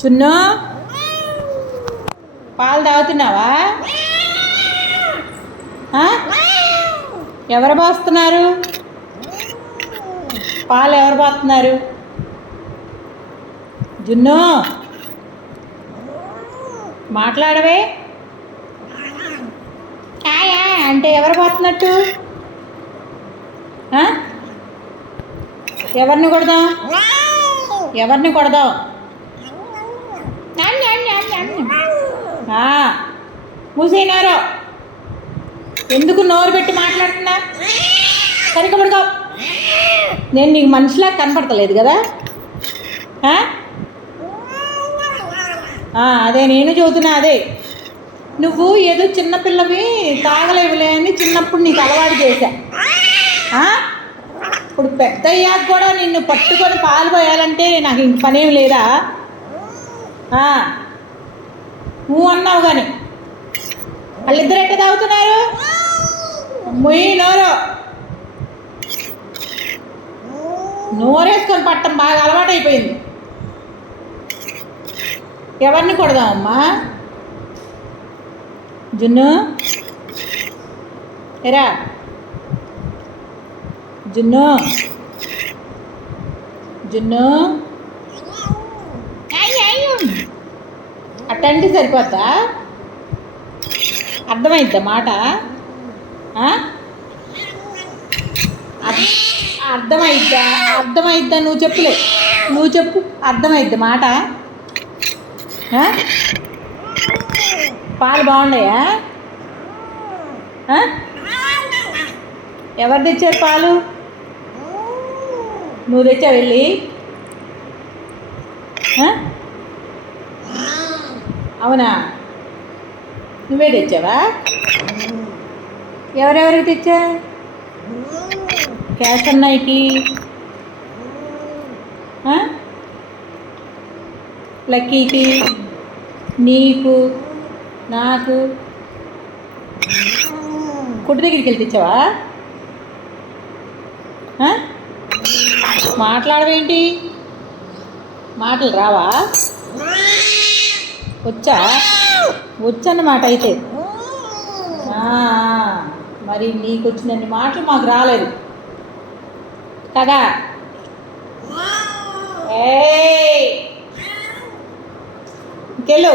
చున్ను పాలు తాగుతున్నావా? ఎవరు పోస్తున్నారు పాలు? ఎవరు పోస్తున్నారు? జున్ను మాట్లాడవే. అంటే ఎవరు పోతున్నట్టు? ఎవరిని కొడదాం? ఎవరిని కొడదాం? మూసేనారో ఎందుకు నోరు పెట్టి మాట్లాడుతున్నా? సరిగ్గా పడుకో. నేను నీకు మనిషిలా కనపడతలేదు కదా? అదే నేను చదువుతున్నా. అదే నువ్వు ఏదో చిన్నపిల్లవి తాగలేవులే అని చిన్నప్పుడు నీకు అలవాటు చేశా. ఇప్పుడు పెద్ద అయ్యాక కూడా నిన్ను పట్టుకొని పాలు పోయాలంటే నాకు ఇంక పనేం లేదా? నువ్వు అన్నావు కానీ వాళ్ళిద్దరు ఎట్ట తాగుతున్నారు? మొయ్యి నోరేసుకొని పట్టం బాగా అలవాటు అయిపోయింది. ఎవరిని కొడదామమ్మా? జున్ను ఎరా జున్ను జున్ను అట్టంటే సరిపోతా? అర్థమైద్దా మాట? అర్థమైద్దా? నువ్వు చెప్పులే, నువ్వు చెప్పు. అర్థమైద్దా మాట? పాలు బాగున్నాయా? ఎవరు తెచ్చారు పాలు? నువ్వు తెచ్చావు వెళ్ళి? అవునా, నువ్వే తెచ్చావా? ఎవరెవరికి తెచ్చా? కేశన్నయ్యకి, లక్కీకి, నీకు, నాకు. కొట్టు దగ్గరికి వెళ్ళి తెచ్చావా? మాట్లాడవేంటి? మాటలు రావా? వచ్చన్నమాట అయితే. మరి నీకు వచ్చినన్ని మాటలు మాకు రాలేదు కదా? ఇంకెళ్ళు.